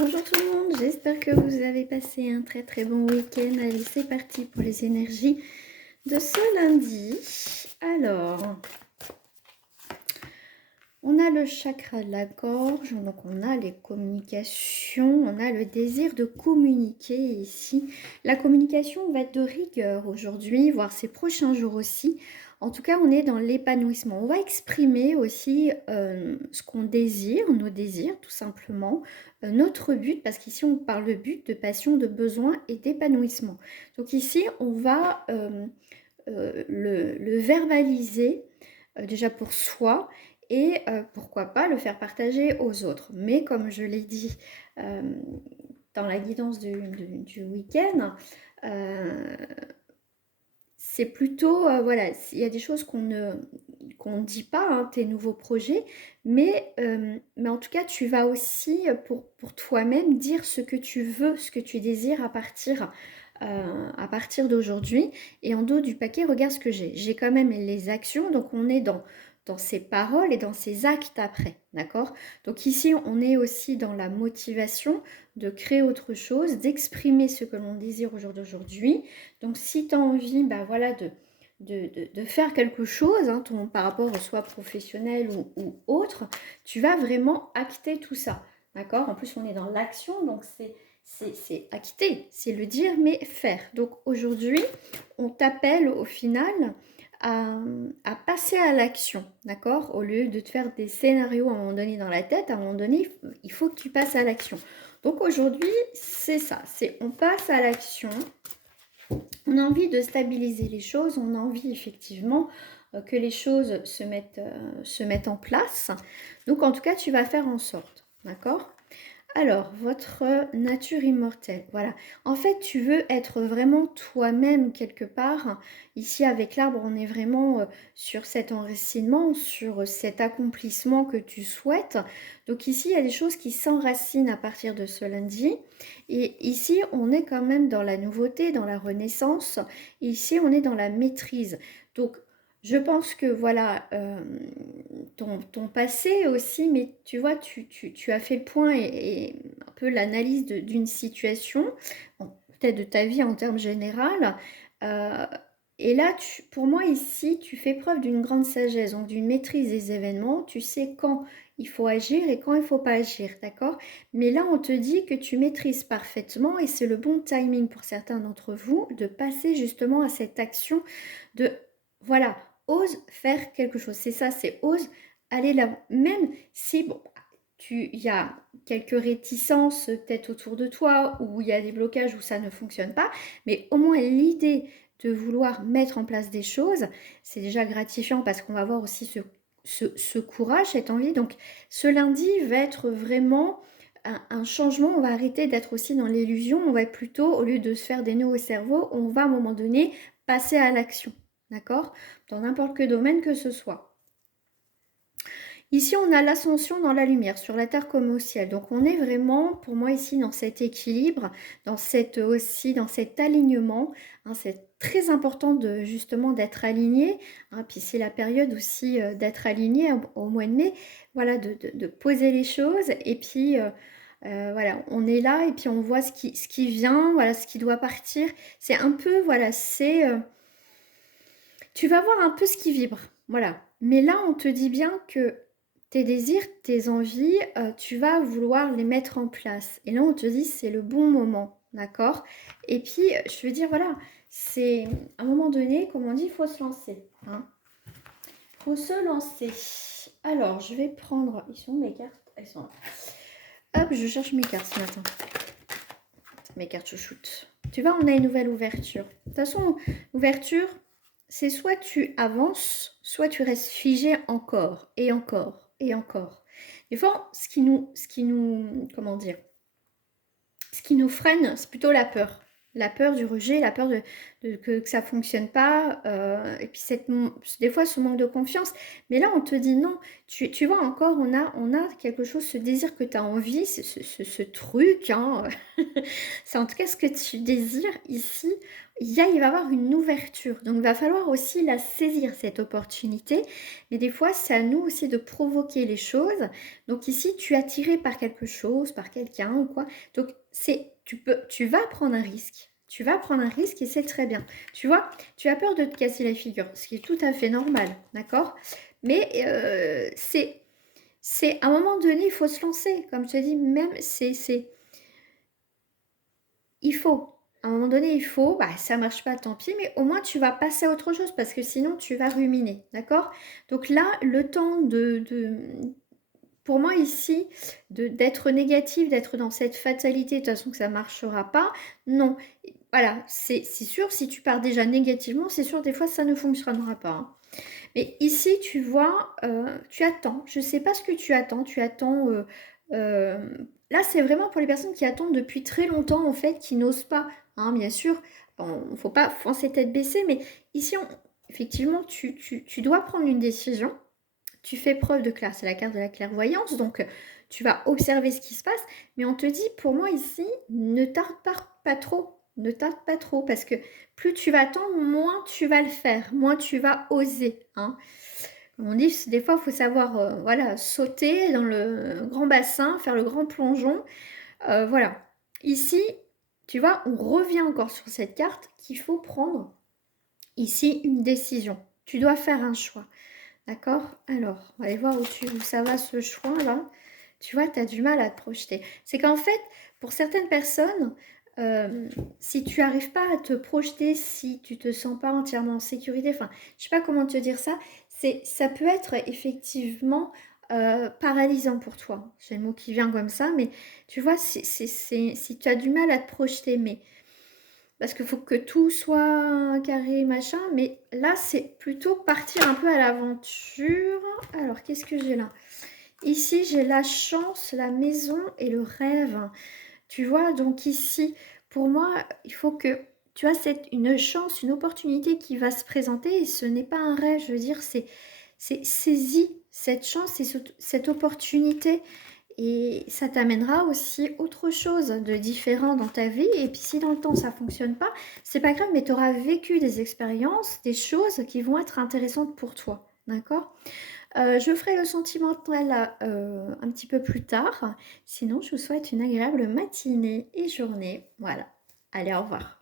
Bonjour tout le monde, j'espère que vous avez passé un très très bon week-end. Allez, c'est parti pour les énergies de ce lundi. Alors, on a le chakra de la gorge, donc on a les communications, on a le désir de communiquer ici. La communication va être de rigueur aujourd'hui, voire ces prochains jours aussi. En tout cas, on est dans l'épanouissement. On va exprimer aussi ce qu'on désire, nos désirs tout simplement, notre but, parce qu'ici on parle de but, de passion, de besoin et d'épanouissement. Donc ici, on va le verbaliser déjà pour soi et pourquoi pas le faire partager aux autres. Mais comme je l'ai dit dans la guidance du week-end, c'est plutôt, voilà, il y a des choses qu'on ne dit pas, hein, tes nouveaux projets, mais en tout cas, tu vas aussi, pour toi-même, dire ce que tu veux, ce que tu désires à partir d'aujourd'hui. Et en dos du paquet, regarde ce que j'ai. J'ai quand même les actions, donc on est dans ses paroles et dans ses actes après, d'accord? Donc ici, on est aussi dans la motivation de créer autre chose, d'exprimer ce que l'on désire au jour d'aujourd'hui. Donc si tu as envie, bah voilà, de faire quelque chose, hein, par rapport soit professionnel ou autre, tu vas vraiment acter tout ça, d'accord? En plus, on est dans l'action, donc c'est acter, c'est le dire, mais faire. Donc aujourd'hui, on t'appelle au final à passer à l'action, d'accord? Au lieu de te faire des scénarios à un moment donné dans la tête, à un moment donné, il faut que tu passes à l'action. Donc aujourd'hui, c'est ça, c'est on passe à l'action. On a envie de stabiliser les choses, on a envie effectivement que les choses se mettent en place. Donc en tout cas, tu vas faire en sorte, d'accord? Alors, votre nature immortelle, voilà. En fait, tu veux être vraiment toi-même quelque part. Ici, avec l'arbre, on est vraiment sur cet enracinement, sur cet accomplissement que tu souhaites. Donc ici, il y a des choses qui s'enracinent à partir de ce lundi. Et ici, on est quand même dans la nouveauté, dans la renaissance. Ici, on est dans la maîtrise. Donc, je pense que voilà, ton passé aussi, mais tu vois, tu as fait le point et un peu l'analyse d'une situation, bon, peut-être de ta vie en termes généraux. Euh, et là, pour moi, ici, tu fais preuve d'une grande sagesse, donc d'une maîtrise des événements. Tu sais quand il faut agir et quand il ne faut pas agir, d'accord? Mais là, on te dit que tu maîtrises parfaitement et c'est le bon timing pour certains d'entre vous de passer justement à cette action de, voilà, ose faire quelque chose. C'est ça, c'est ose aller là. Même si, bon, il y a quelques réticences peut-être autour de toi ou il y a des blocages où ça ne fonctionne pas, mais au moins l'idée de vouloir mettre en place des choses, c'est déjà gratifiant parce qu'on va avoir aussi ce courage, cette envie. Donc ce lundi va être vraiment un changement. On va arrêter d'être aussi dans l'illusion. On va être plutôt, au lieu de se faire des nœuds au cerveau, on va à un moment donné passer à l'action. D'accord? Dans n'importe quel domaine que ce soit. Ici, on a l'ascension dans la lumière, sur la terre comme au ciel. Donc, on est vraiment, pour moi, ici, dans cet équilibre, dans cet alignement. Hein, c'est très important de justement d'être aligné. Hein, puis c'est la période aussi d'être aligné au mois de mai. Voilà, de poser les choses. Et puis, voilà, on est là et puis on voit ce qui vient, voilà, ce qui doit partir. C'est un peu, voilà, tu vas voir un peu ce qui vibre. Voilà. Mais là, on te dit bien que tes désirs, tes envies, tu vas vouloir les mettre en place. Et là, on te dit c'est le bon moment, d'accord? Et puis, je veux dire, voilà, c'est à un moment donné, comme on dit, il faut se lancer. Hein. Il faut se lancer. Alors, je vais prendre... Ils sont mes cartes? Elles sont là. Hop, je cherche mes cartes ce matin. Mes cartes chouchoutes. Tu vois, on a une nouvelle ouverture. De toute façon, ouverture, c'est soit tu avances, soit tu restes figé encore et encore et encore. Des fois, comment dire, ce qui nous freine, c'est plutôt la peur. La peur du rejet, la peur que ça fonctionne pas, et puis des fois ce manque de confiance. Mais là, on te dit non. Tu vois, encore, on a quelque chose, ce désir que tu as envie, ce truc, hein. C'est en tout cas ce que tu désires ici. Il va y avoir une ouverture. Donc, il va falloir aussi la saisir, cette opportunité. Mais des fois, c'est à nous aussi de provoquer les choses. Donc ici, tu es attiré par quelque chose, par quelqu'un ou quoi. Donc, tu vas prendre un risque. Tu vas prendre un risque et c'est très bien. Tu vois, tu as peur de te casser la figure, ce qui est tout à fait normal, d'accord? Mais c'est à un moment donné, il faut se lancer. Comme je te dis, même il faut. À un moment donné, il faut. Bah, ça marche pas, tant pis, mais au moins tu vas passer à autre chose parce que sinon tu vas ruminer, d'accord? Donc là, le temps pour moi ici, d'être négatif, d'être dans cette fatalité, de toute façon que ça ne marchera pas, non. Voilà, c'est sûr, si tu pars déjà négativement, c'est sûr, des fois, ça ne fonctionnera pas, hein. Mais ici, tu vois, tu attends. Je ne sais pas ce que tu attends. Tu attends. Euh, Là, c'est vraiment pour les personnes qui attendent depuis très longtemps, en fait, qui n'osent pas, hein, bien sûr. Il ne faut pas foncer tête baissée, mais ici, effectivement, tu dois prendre une décision. Tu fais preuve de classe, c'est la carte de la clairvoyance, donc tu vas observer ce qui se passe, mais on te dit, pour moi ici, ne tarde pas trop, ne tarde pas trop, parce que plus tu vas attendre, moins tu vas le faire, moins tu vas oser, hein. Comme on dit, des fois, il faut savoir, voilà, sauter dans le grand bassin, faire le grand plongeon, voilà. Ici, tu vois, on revient encore sur cette carte qu'il faut prendre ici une décision. Tu dois faire un choix. D'accord? Alors, on va aller voir où ça va ce choix là. Tu vois, tu as du mal à te projeter. C'est qu'en fait, pour certaines personnes, si tu n'arrives pas à te projeter, si tu te sens pas entièrement en sécurité, enfin, je sais pas comment te dire ça, ça peut être effectivement paralysant pour toi. J'ai le mot qui vient comme ça, mais tu vois, si tu as du mal à te projeter, mais parce qu'il faut que tout soit carré, machin. Mais là, c'est plutôt partir un peu à l'aventure. Alors, qu'est-ce que j'ai là? Ici, j'ai la chance, la maison et le rêve. Tu vois, donc ici, pour moi, il faut que tu as une chance, une opportunité qui va se présenter. Et ce n'est pas un rêve, je veux dire, c'est saisis cette chance et cette opportunité. Et ça t'amènera aussi autre chose de différent dans ta vie. Et puis si dans le temps ça fonctionne pas, c'est pas grave, mais tu auras vécu des expériences, des choses qui vont être intéressantes pour toi. D'accord? Je ferai le sentimental un petit peu plus tard. Sinon, je vous souhaite une agréable matinée et journée. Voilà. Allez, au revoir.